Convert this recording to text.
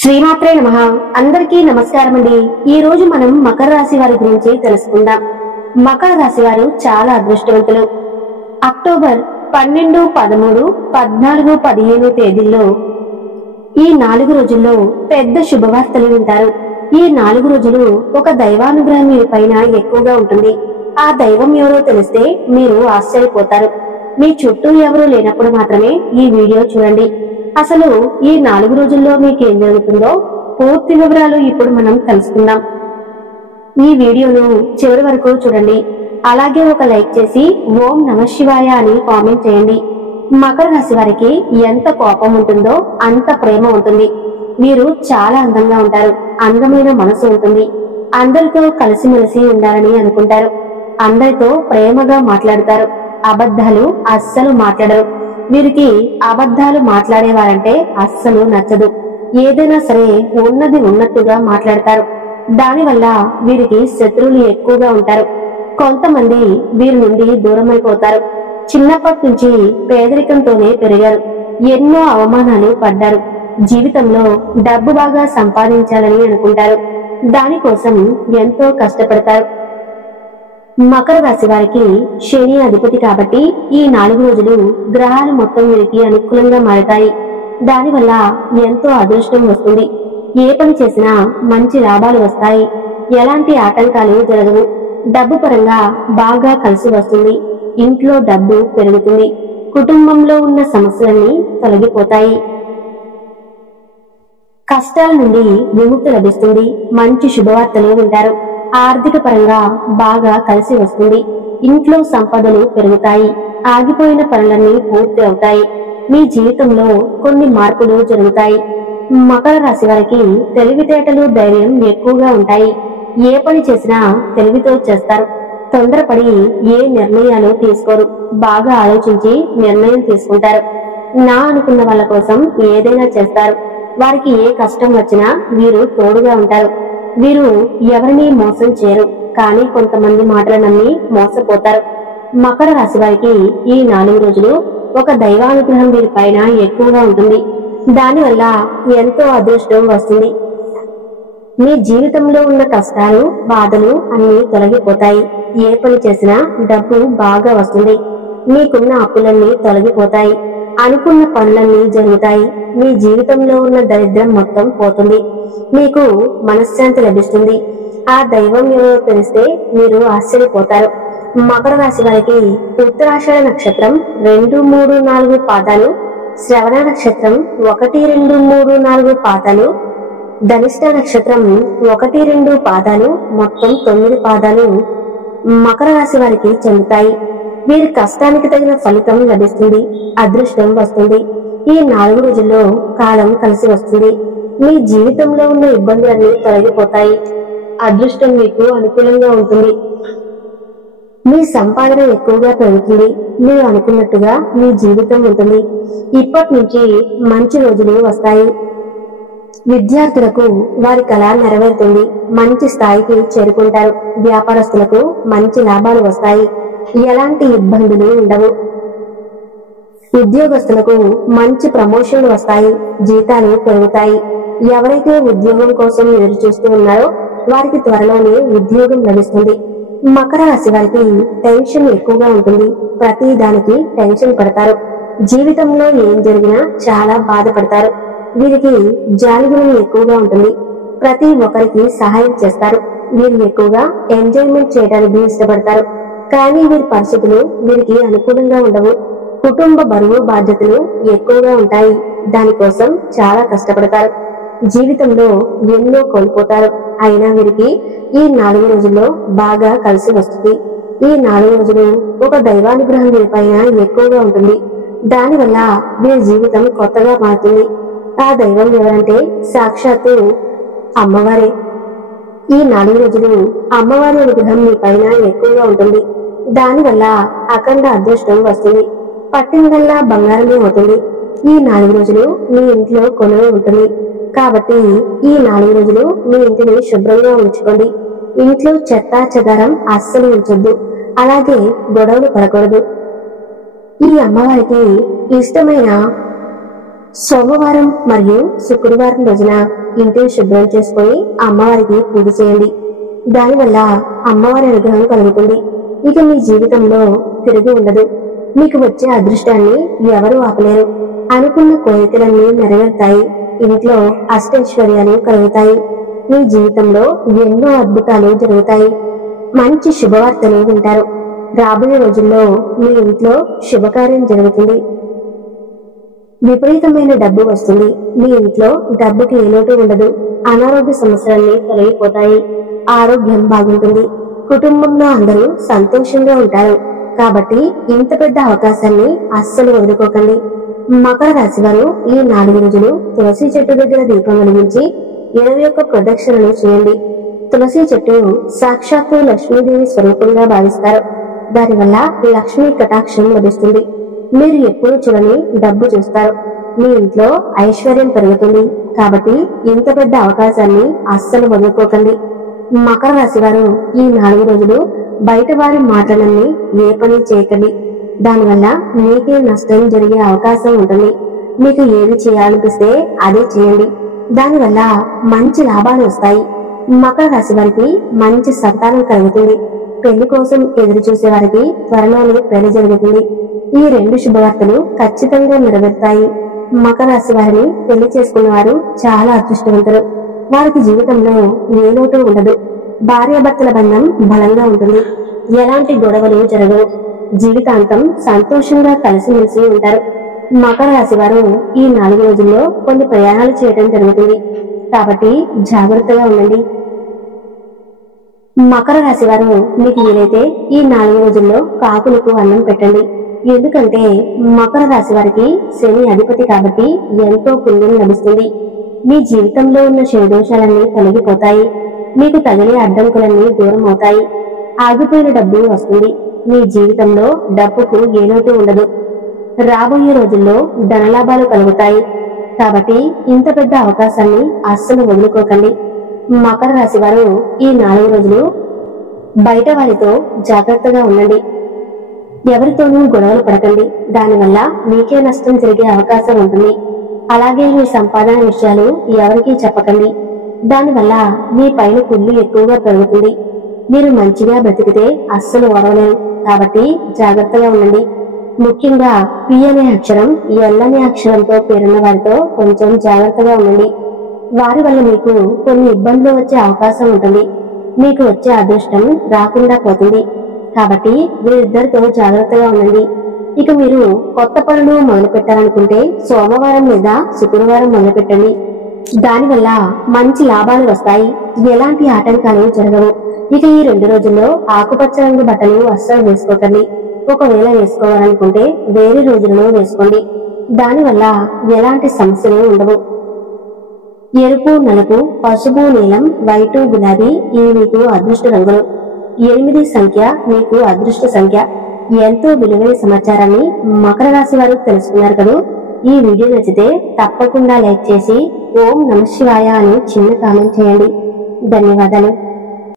శ్రీమాత్రే నమః. అందరికీ నమస్కారం అండి. ఈ రోజు మనం మకర రాశి వారి గురించి తెలుసుకుందాం. మకర రాశి వారు చాలా అదృష్టవంతులు. అక్టోబర్ 12, 13, 14, 15 తేదీల్లో ఈ 4 రోజుల్లో పెద్ద శుభవార్తలు వింటారు. ఈ 4 రోజులు ఒక దైవానుగ్రహం మీ పైన ఎక్కువగా ఉంటుంది. ఆ దైవం ఎవరో తెలిస్తే మీరు ఆశ్చర్యపోతారు. మీ చుట్టూ ఎవరూ లేనప్పుడు మాత్రమే ఈ వీడియో చూడండి. అసలు ఈ 4 రోజుల్లో మీకేం జరుగుతుందో పూర్తి వివరాలు ఇప్పుడు మనం తెలుసుకుందాం. ఈ వీడియోను చివరి వరకు చూడండి. అలాగే ఒక లైక్ చేసి ఓం నమః శివాయ అని కామెంట్ చేయండి. మకర రాశి వారికి ఎంత కోపం ఉంటుందో అంత ప్రేమ ఉంటుంది. మీరు చాలా అందంగా ఉంటారు. అందమైన మనసు ఉంటుంది. అందరితో కలిసిమెలిసి ఉండాలని అనుకుంటారు. అందరితో ప్రేమగా మాట్లాడతారు. అబద్ధాలు అస్సలు మాట్లాడరు. వీరికి అబద్ధాలు మాట్లాడేవారంటే అస్సలు నచ్చదు. ఏదైనా సరే ఉన్నది ఉన్నట్టుగా మాట్లాడతారు. దానివల్ల వీరికి శత్రువులు ఎక్కువగా ఉంటారు. కొంతమంది వీరి నుండి దూరమైపోతారు. చిన్నప్పటి నుంచి పేదరికంతోనే పెరిగారు. ఎన్నో అవమానాలు పడ్డారు. జీవితంలో డబ్బు బాగా సంపాదించాలని అనుకుంటారు. దానికోసం ఎంతో కష్టపడతారు. మకర రాశి వారికి శని అధిపతి కాబట్టి ఈ 4 రోజులు గ్రహాలు మొత్తం వీరికి అనుకూలంగా మారతాయి. దానివల్ల ఎంతో అదృష్టం వస్తుంది. ఏ పని చేసినా మంచి లాభాలు వస్తాయి. ఎలాంటి ఆటంకాలు జరగవు. డబ్బు పరంగా బాగా కలిసి వస్తుంది. ఇంట్లో డబ్బు పెరుగుతుంది. కుటుంబంలో ఉన్న సమస్యలన్నీ తొలగిపోతాయి. కష్టాల నుండి విముక్తి లభిస్తుంది. మంచి శుభవార్తలు వింటారు. ఆర్థిక పరంగా బాగా కలిసి వస్తుంది. ఇంట్లో సంపదలు పెరుగుతాయి. ఆగిపోయిన పనులన్నీ పూర్తి అవుతాయి. మీ జీవితంలో కొన్ని మార్పులు జరుగుతాయి. మకర రాశి వారికి తెలివితేటలు ధైర్యం ఎక్కువగా ఉంటాయి. ఏ పని చేసినా తెలివితో చేస్తారు. తొందరపడి ఏ నిర్ణయాలు తీసుకోరు. బాగా ఆలోచించి నిర్ణయం తీసుకుంటారు. నా అనుకున్న వాళ్ళ కోసం ఏదైనా చేస్తారు. వారికి ఏ కష్టం వచ్చినా వీరు తోడుగా ఉంటారు. వీరు ఎవరిని మోసం చేయరు. కానీ కొంతమంది మాటలు నమ్మి మోసపోతారు. మకర రాశి వారికి ఈ 4 రోజులు ఒక దైవానుగ్రహం వీరి పైన ఎక్కువగా ఉంటుంది. దానివల్ల ఎంతో అదృష్టం వస్తుంది. మీ జీవితంలో ఉన్న కష్టాలు బాధలు అన్ని తొలగిపోతాయి. ఏ పని చేసినా డబ్బు బాగా వస్తుంది. మీకున్న అప్పులన్నీ తొలగిపోతాయి. అనుకున్న పనులన్నీ జరుగుతాయి. మీ జీవితంలో ఉన్న దరిద్రం మొత్తం పోతుంది. మీకు మనశ్శాంతి లభిస్తుంది. ఆ దైవం ఎవరో తెలిస్తే మీరు ఆశ్చర్యపోతారు. మకర రాశి వారికి ఉత్తరాషాఢ నక్షత్రం 2, 3, 4 పాదాలు, శ్రవణ నక్షత్రం 1, 2, 3, 4 పాదాలు, ధనిష్ట నక్షత్రం 1, 2 పాదాలు, మొత్తం 9 పాదాలు మకర రాశి వారికి చెందుతాయి. వీరి కష్టానికి తగిన ఫలితం లభిస్తుంది. అదృష్టం వస్తుంది. ఈ 4 రోజుల్లో కాలం కలిసి వస్తుంది. మీ జీవితంలో ఉన్న ఇబ్బందులన్నీ తొలగిపోతాయి. అదృష్టం మీకు అనుకూలంగా ఉంటుంది. మీ సంపాదన ఎక్కువగా పెరుగుతుంది. మీరు అనుకున్నట్టుగా మీ జీవితం ఉంటుంది. ఇప్పటి నుంచి మంచి రోజులు వస్తాయి. విద్యార్థులకు వారి కళ నెరవేరుతుంది. మంచి స్థాయికి చేరుకుంటారు. వ్యాపారస్తులకు మంచి లాభాలు వస్తాయి. ఎలాంటి ఇబ్బందులు ఉండవు. ఉద్యోగస్తులకు మంచి ప్రమోషన్లు వస్తాయి. జీతాలు పెరుగుతాయి. ఎవరైతే ఉద్యోగం కోసం ఎదురు చూస్తూ ఉన్నారో వారికి త్వరలోనే ఉద్యోగం లభిస్తుంది. మకర రాశి వారికి టెన్షన్ ఎక్కువగా ఉంటుంది. ప్రతి దానికి టెన్షన్ పడతారు. జీవితంలో ఏం జరిగినా చాలా బాధపడతారు. వీరికి జాలిగుణం ఎక్కువగా ఉంటుంది. ప్రతి ఒక్కరికి సహాయం చేస్తారు. వీరు ఎక్కువగా ఎంజాయ్మెంట్ చేయడానికి ఇష్టపడతారు. కానీ వీరి పరిస్థితులు వీరికి అనుకూలంగా ఉండవు. కుటుంబ బరువు బాధ్యతలు ఎక్కువగా ఉంటాయి. దానికోసం చాలా కష్టపడతారు. జీవితంలో ఎన్నో కోల్పోతారు. అయినా వీరికి ఈ 4 రోజుల్లో బాగా కలిసి వస్తుంది. ఈ 4 రోజులు ఒక దైవానుగ్రహం వీరి పైన ఎక్కువగా ఉంటుంది. దానివల్ల వీరి జీవితం కొత్తగా మారుతుంది. ఆ దైవం ఎవరంటే సాక్షాత్తు అమ్మవారే. ఈ 4 రోజులు అమ్మవారి అనుగ్రహం మీ పైన ఎక్కువగా ఉంటుంది. దానివల్ల అఖండ అదృష్టం వస్తుంది. పట్టిందల్లా బంగారమే అవుతుంది. ఈ 4 రోజులు మీ ఇంట్లో కొలువై ఉంటుంది. కాబట్టి ఈ 4 రోజులు మీ ఇంటిని శుభ్రంగా ఉంచుకోండి. ఇంట్లో చెత్త చెదారం అస్సలు ఉంచొద్దు. అలాగే గొడవలు పడకూడదు. ఈ అమ్మవారికి ఇష్టమైన సోమవారం మరియు శుక్రవారం రోజున ఇంటిని శుభ్రం చేసుకుని అమ్మవారికి పూజ చేయండి. దానివల్ల అమ్మవారి అనుగ్రహం కలుగుతుంది. ఇక మీ జీవితంలో తిరిగి ఉండదు. మీకు వచ్చే అదృష్టాన్ని ఎవరూ ఆపలేరు. అనుకున్న కోరికలన్నీ నెరవేరుతాయి. ఇంట్లో అష్టైశ్వర్యాలు కలుగుతాయి. మీ జీవితంలో ఎన్నో అద్భుతాలు జరుగుతాయి. మంచి శుభవార్తలు వింటారు. రాబోయే రోజుల్లో మీ ఇంట్లో శుభకార్యం జరుగుతుంది. విపరీతమైన డబ్బు వస్తుంది. మీ ఇంట్లో డబ్బుకి ఏ లోటు ఉండదు. అనారోగ్య సమస్యలన్నీ తొలగిపోతాయి. ఆరోగ్యం బాగుంటుంది. కుటుంబంలో అందరూ సంతోషంగా ఉంటారు. కాబట్టి ఇంత పెద్ద అవకాశాన్ని అస్సలు వదులుకోకండి. మకర రాశి వారు ఈ 4 రోజులు తులసి చెట్టు దగ్గర దీపం వెలిగించి 21 ప్రదక్షిణలు చేయండి. తులసి చెట్టు సాక్షాత్తు లక్ష్మీదేవి స్వరూపంగా భావిస్తారు. దానివల్ల లక్ష్మీ కటాక్షం లభిస్తుంది. మీరు ఎప్పుడు చూడని డబ్బు చూస్తారు. మీ ఇంట్లో ఐశ్వర్యం పెరుగుతుంది. కాబట్టి ఇంత పెద్ద అవకాశాన్ని అస్సలు వదులుకోకండి. మకర రాశి వారు ఈ 4 రోజులు బయట వారి మాటలన్నీ ఏ పని చేయకండి. దానివల్ల మీకే నష్టం జరిగే అవకాశం ఉంటుంది. మీకు ఏది చేయాలనిపిస్తే అదే చేయండి. దానివల్ల మంచి లాభాలు వస్తాయి. మకర రాశి వారికి మంచి సంతానం కలుగుతుంది. పెళ్లి కోసం ఎదురు చూసే వారికి త్వరలోనే పెళ్లి జరుగుతుంది. ఈ 2 శుభవార్తలు ఖచ్చితంగా నెరవేరుతాయి. మకర రాశి వారిని పెళ్లి చేసుకున్న వారు చాలా అదృష్టవంతులు. వారికి జీవితంలో ఏ లోటు ఉండదు. భార్యాభర్తల బంధం బలంగా ఉంటుంది. ఎలాంటి గొడవలు జరగవు. జీవితాంతం సంతోషంగా కలిసిమెలిసి ఉంటారు. మకర రాశి వారు ఈ 4 రోజుల్లో కొన్ని ప్రయాణాలు చేయడం జరుగుతుంది. కాబట్టి జాగ్రత్తగా ఉండండి. మకర రాశి వారు మీకు వీలైతే ఈ 4 రోజుల్లో కాకులకు అన్నం పెట్టండి. ఎందుకంటే మకర రాశి వారికి శని అధిపతి కాబట్టి ఎంతో పుణ్యం లభిస్తుంది. మీ జీవితంలో ఉన్న శని దోషాలన్నీ తొలగిపోతాయి. మీకు తగిలే అడ్డంకులన్నీ దూరం అవుతాయి. ఆగిపోయిన డబ్బు వస్తుంది. మీ జీవితంలో డబ్బుకు ఏ లోటు ఉండదు. రాబోయే రోజుల్లో ధనలాభాలు కలుగుతాయి. కాబట్టి ఇంత పెద్ద అవకాశాన్ని అస్సలు వదులుకోకండి. మకర రాశి వారు ఈ 4 రోజులు బయట వారితో జాగ్రత్తగా ఉండండి. ఎవరితోనూ గొడవలు పడకండి. దానివల్ల మీకే నష్టం జరిగే అవకాశం ఉంటుంది. అలాగే మీ సంపాదన విషయాలు ఎవరికీ చెప్పకండి. దానివల్ల మీ పైన కుళ్ళు ఎక్కువగా పెరుగుతుంది. మీరు మంచిగా బ్రతికితే అస్సలు ఓడవలేరు. కాబట్టి జాగ్రత్తగా ఉండండి. ముఖ్యంగా పి అనే అక్షరం, ఎల్ అనే అక్షరంతో పేరున్న వారితో కొంచెం జాగ్రత్తగా ఉండండి. వారి వల్ల మీకు కొన్ని ఇబ్బందులు వచ్చే అవకాశం ఉంటుంది. మీకు వచ్చే అదృష్టం రాకుండా పోతుంది. కాబట్టి వీరిద్దరితో జాగ్రత్తగా ఉండండి. ఇక మీరు కొత్త పనులు మొదలు పెట్టాలనుకుంటే సోమవారం లేదా శుక్రవారం మొదలు పెట్టండి. దానివల్ల మంచి లాభాలు వస్తాయి. ఎలాంటి ఆటంకాలు జరగవు. ఇక ఈ 2 రోజుల్లో ఆకుపచ్చ రంగు బట్టలు అస్సలు వేసుకోకండి. ఒకవేళ వేసుకోవాలనుకుంటే వేరే రోజులలో వేసుకోండి. దానివల్ల ఎలాంటి సమస్యలు ఉండవు. ఎరుపు, నలుపు, పసుపు, నీలం, వైటు, గులాబీ ఇవి మీకు అదృష్ట రంగులు. 8 సంఖ్య మీకు అదృష్ట సంఖ్య. ఎంతో విలువైన సమాచారాన్ని మకర రాశి వారు తెలుసుకున్నారు కదా. ఈ వీడియో నచ్చితే తప్పకుండా లైక్ చేసి ఓం నమః శివాయ అని చిన్న కామెంట్ చేయండి. ధన్యవాదాలు.